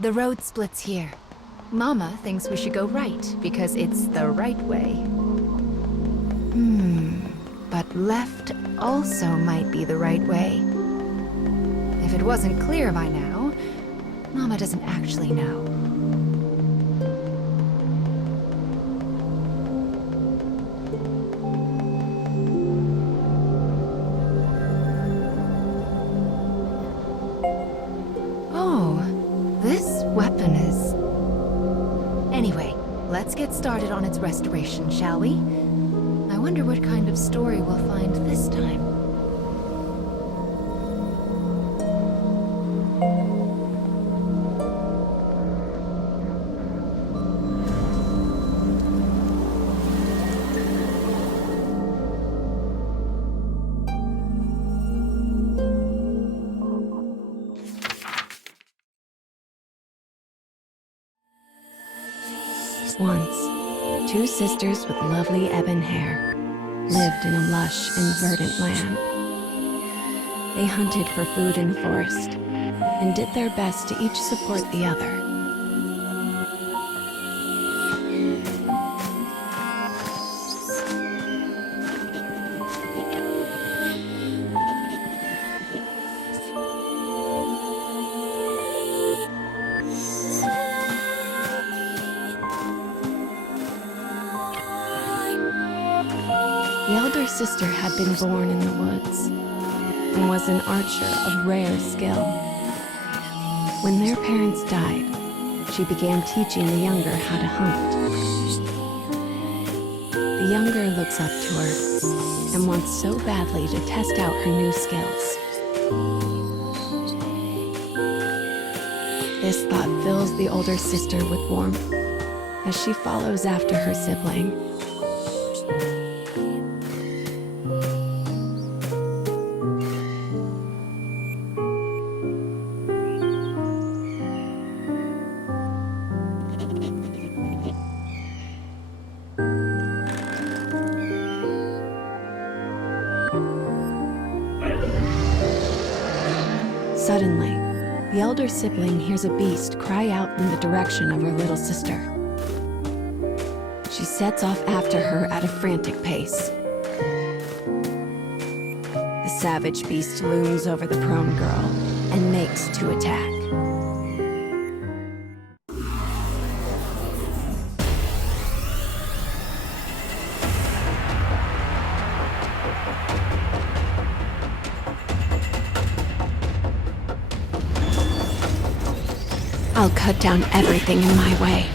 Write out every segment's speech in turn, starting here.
The road splits here. Mama thinks we should go right because it's the right way. But left also might be the right way. If it wasn't clear by now, Mama doesn't actually know. Oh, this weapon is... Anyway, let's get started on its restoration, shall we? I wonder what kind of story we'll find this time. Once, two sisters with lovely ebon hair lived in a lush and verdant land. They hunted for food in the forest and did their best to each support the other. The elder sister had been born in the woods and was an archer of rare skill. When their parents died, she began teaching the younger how to hunt. The younger looks up to her and wants so badly to test out her new skills. This thought fills the older sister with warmth as she follows after her sibling. Suddenly, the elder sibling hears a beast cry out in the direction of her little sister. She sets off after her at a frantic pace. The savage beast looms over the prone girl and makes to attack. I'll cut down everything in my way.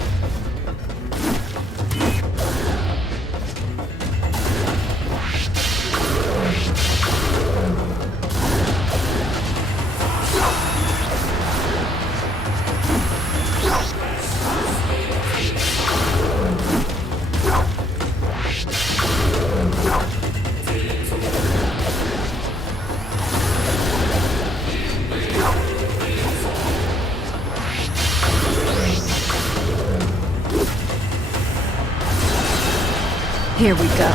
Here we go.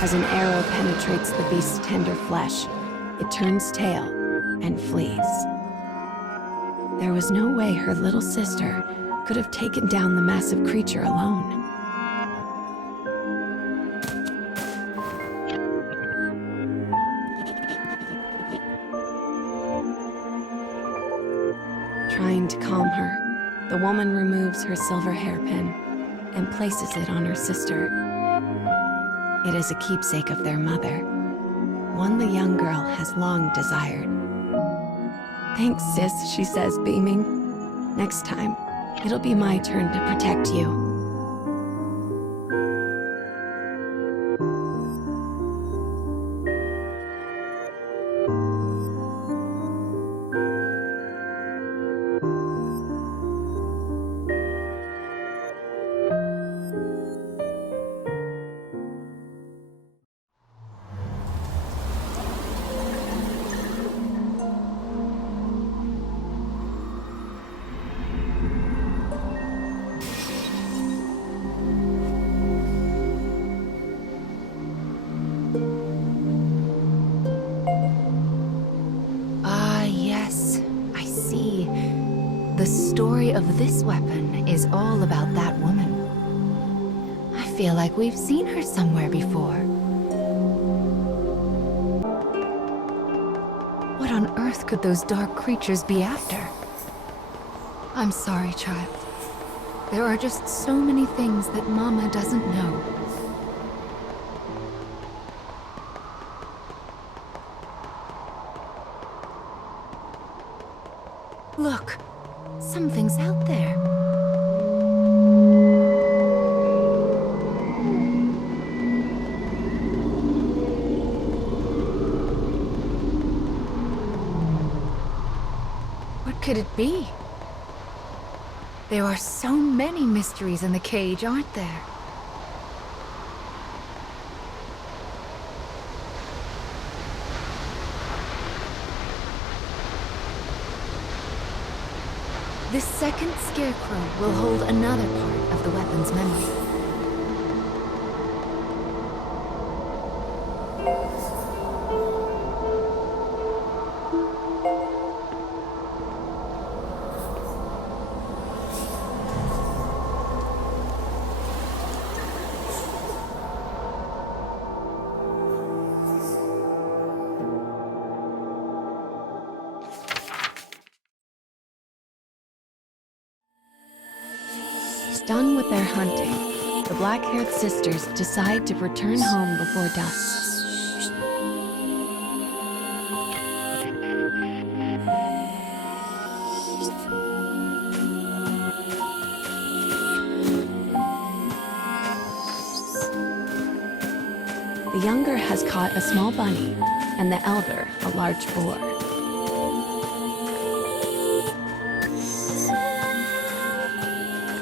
As an arrow penetrates the beast's tender flesh, it turns tail and flees. There was no way her little sister could have taken down the massive creature alone. Trying to calm her, the woman removes her silver hairpin and places it on her sister. It is a keepsake of their mother, one the young girl has long desired. "Thanks, sis," she says, beaming. "Next time, it'll be my turn to protect you." story of this weapon is all about that woman. I feel like we've seen her somewhere before. What on earth could those dark creatures be after? I'm sorry, child. There are just so many things that Mama doesn't know. Look, something's out there. What could it be? There are so many mysteries in the cage, aren't there? This second scarecrow will hold another part of the weapon's memory. Done with their hunting, the black-haired sisters decide to return home before dusk. The younger has caught a small bunny, and the elder a large boar.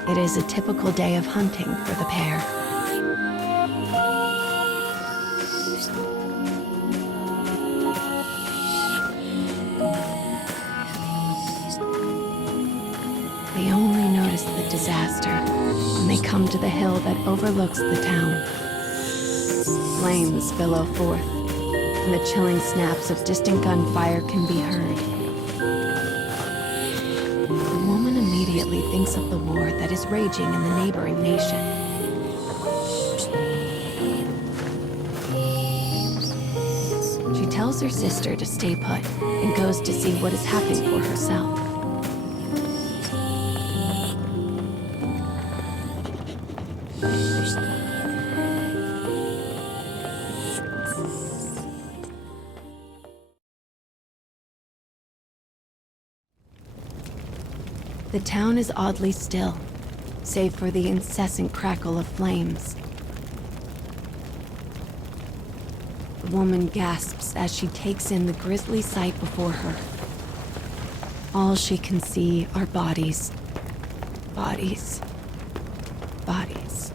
It is a typical day of hunting for the pair. They only notice the disaster when they come to the hill that overlooks the town. Flames billow forth, and the chilling snaps of distant gunfire can be heard. The woman immediately thinks of the war that is raging in the neighboring nation. She tells her sister to stay put and goes to see what is happening for herself. The town is oddly still, save for the incessant crackle of flames. The woman gasps as she takes in the grisly sight before her. All she can see are bodies. Bodies. Bodies.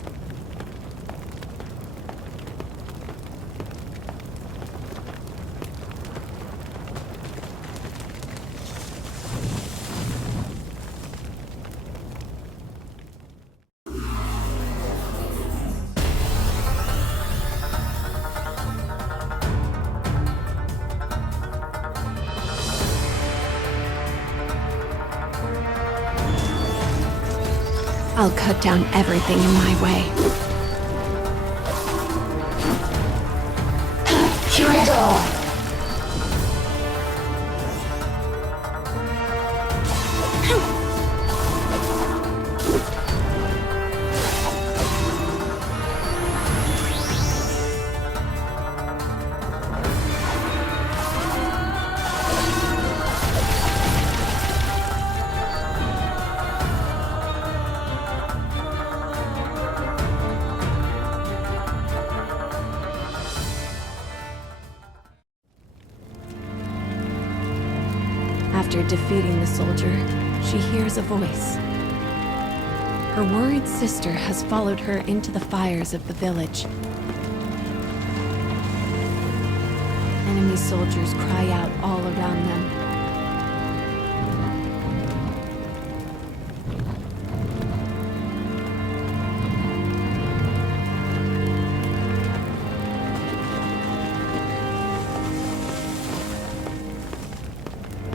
I'll cut down everything in my way. Here I go! After defeating the soldier, she hears a voice. Her worried sister has followed her into the fires of the village. Enemy soldiers cry out all around them.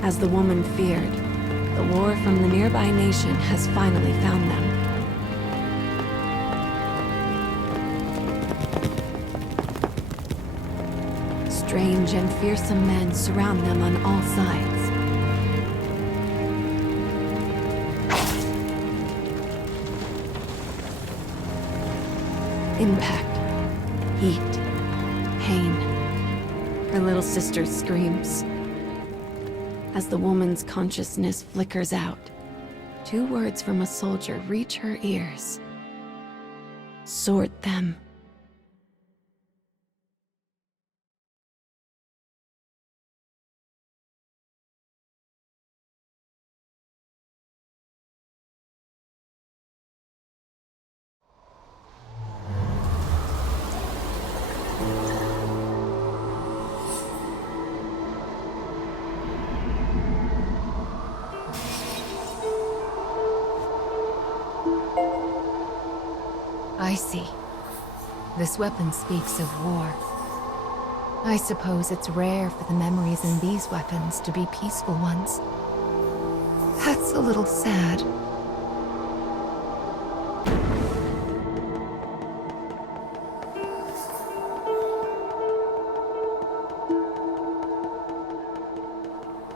As the woman feared, The war from the nearby nation has finally found them. Strange and fearsome men surround them on all sides. Impact, heat, pain. Her little sister screams. As the woman's consciousness flickers out, 2 words from a soldier reach her ears. Sort them. I see. This weapon speaks of war. I suppose it's rare for the memories in these weapons to be peaceful ones. That's a little sad.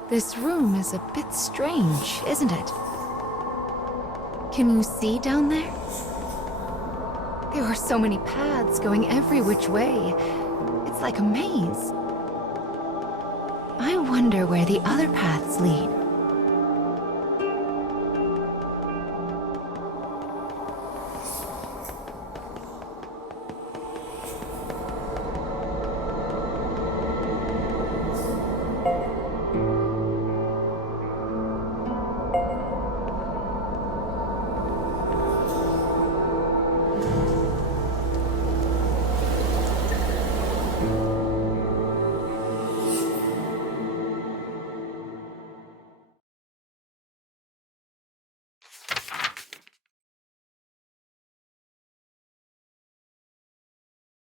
This room is a bit strange, isn't it? Can you see down there? There are so many paths going every which way. It's like a maze. I wonder where the other paths lead.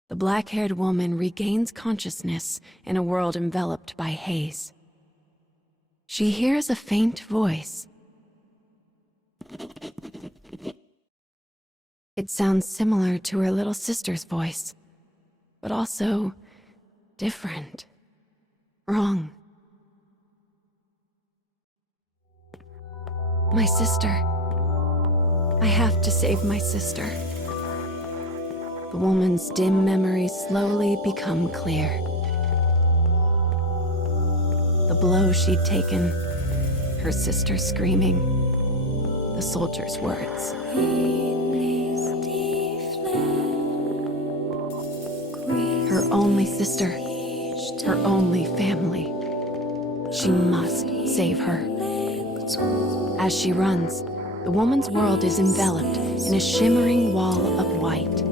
The black-haired woman regains consciousness in a world enveloped by haze. She hears a faint voice. It sounds similar to her little sister's voice, but also different, wrong. My sister. I have to save my sister. The woman's dim memories slowly become clear. The blow she'd taken, her sister screaming, the soldier's words. Her only sister, her only family. She must save her. As she runs, the woman's world is enveloped in a shimmering wall of white.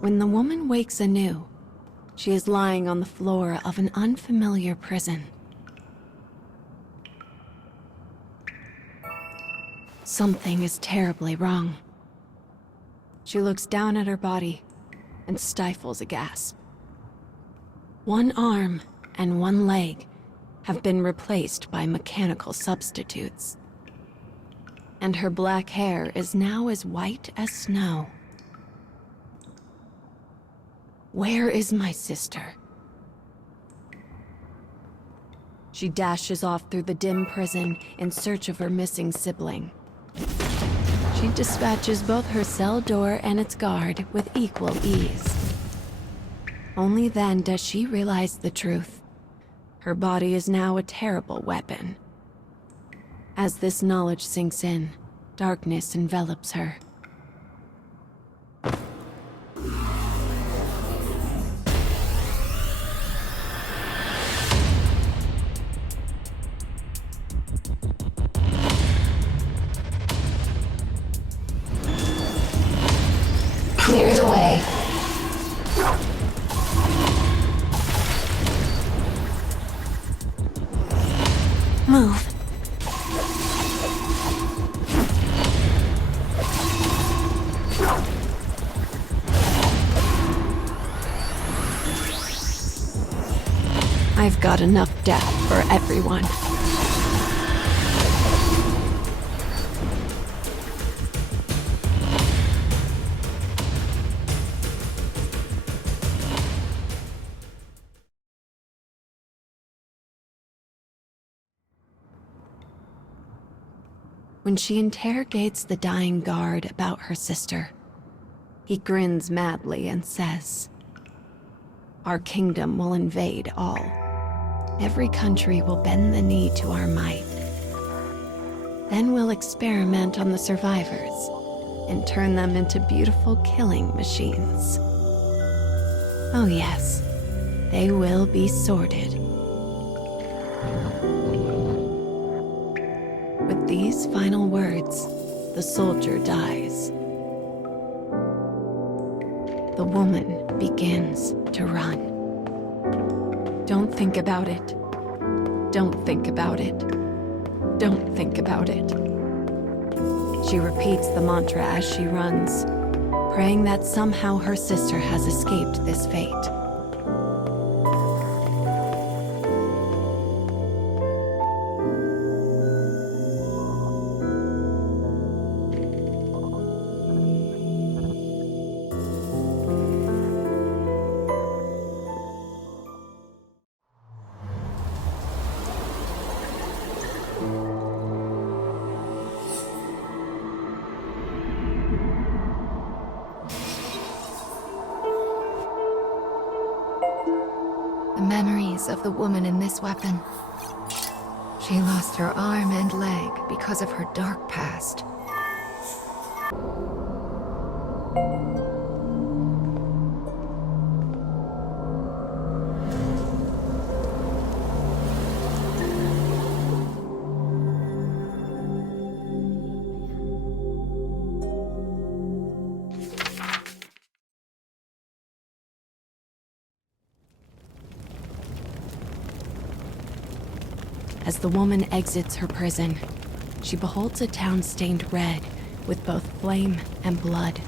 When the woman wakes anew, she is lying on the floor of an unfamiliar prison. Something is terribly wrong. She looks down at her body and stifles a gasp. One arm and one leg have been replaced by mechanical substitutes. And her black hair is now as white as snow. Where is my sister? She dashes off through the dim prison in search of her missing sibling. She dispatches both her cell door and its guard with equal ease. Only then does she realize the truth. Her body is now a terrible weapon. As this knowledge sinks in, darkness envelops her. Clear the way. Move. I've got enough death for everyone. When she interrogates the dying guard about her sister, he grins madly and says, "Our kingdom will invade all. Every country will bend the knee to our might. Then we'll experiment on the survivors and turn them into beautiful killing machines. Oh yes, they will be sorted." With these final words, the soldier dies. The woman begins to run. Don't think about it. Don't think about it. Don't think about it. She repeats the mantra as she runs, praying that somehow her sister has escaped this fate. The memories of the woman in this weapon. She lost her arm and leg because of her dark past. As the woman exits her prison, she beholds a town stained red with both flame and blood.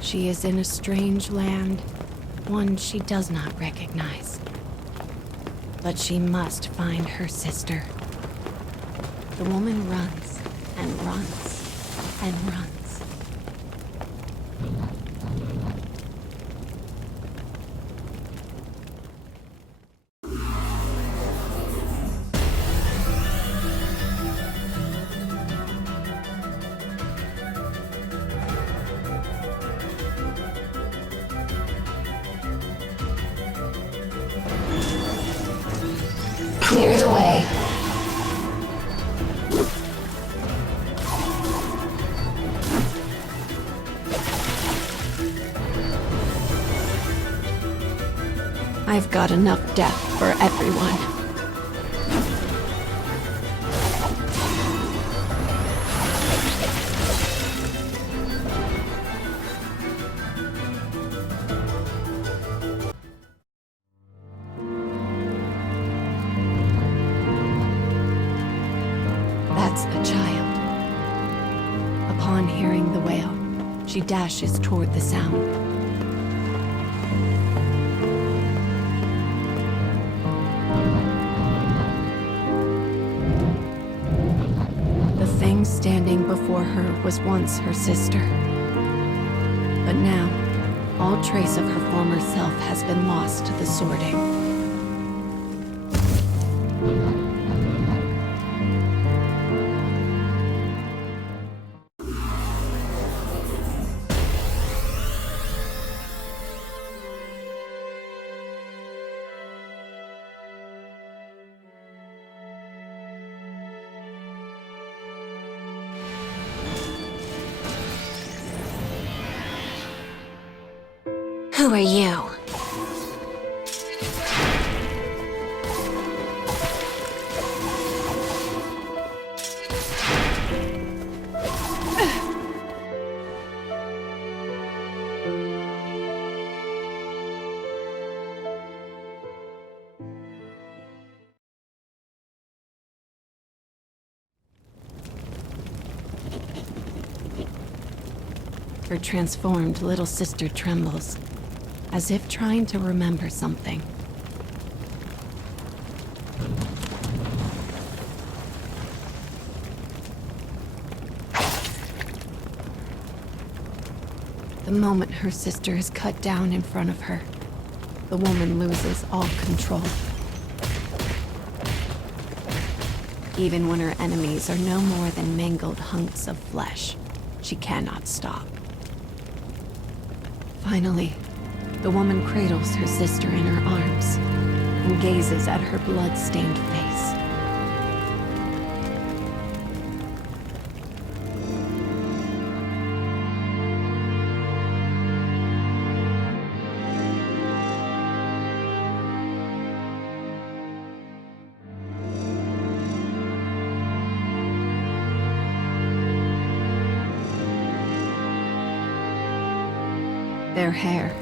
She is in a strange land, one she does not recognize. But she must find her sister. The woman runs and runs and runs. Clear the way. I've got enough death for everyone. That's a child. Upon hearing the wail, she dashes toward the sound. The thing standing before her was once her sister. But now, all trace of her former self has been lost to the sorting. Who are you? Her transformed little sister trembles, as if trying to remember something. The moment her sister is cut down in front of her, the woman loses all control. Even when her enemies are no more than mangled hunks of flesh, she cannot stop. Finally, the woman cradles her sister in her arms and gazes at her blood-stained face. Their hair,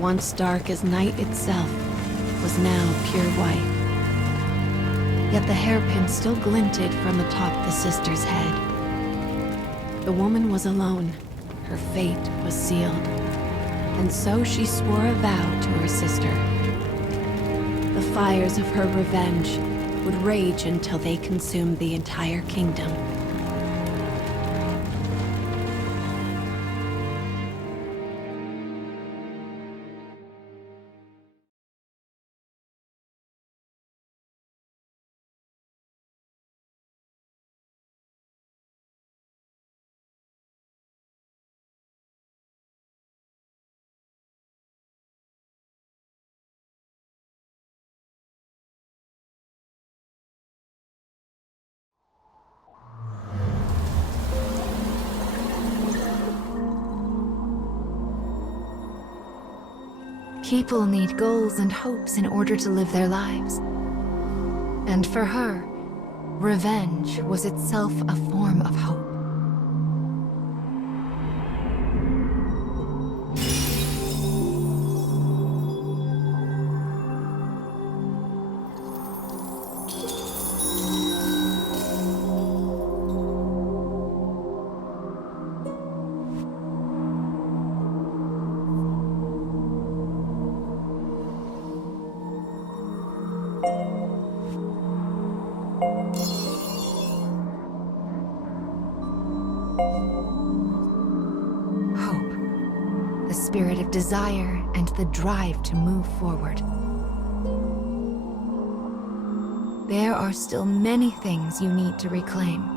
once dark as night itself, was now pure white. Yet the hairpin still glinted from atop the sister's head. The woman was alone. Her fate was sealed. And so she swore a vow to her sister. The fires of her revenge would rage until they consumed the entire kingdom. People need goals and hopes in order to live their lives. And for her, revenge was itself a form of hope. The spirit of desire and the drive to move forward. There are still many things you need to reclaim.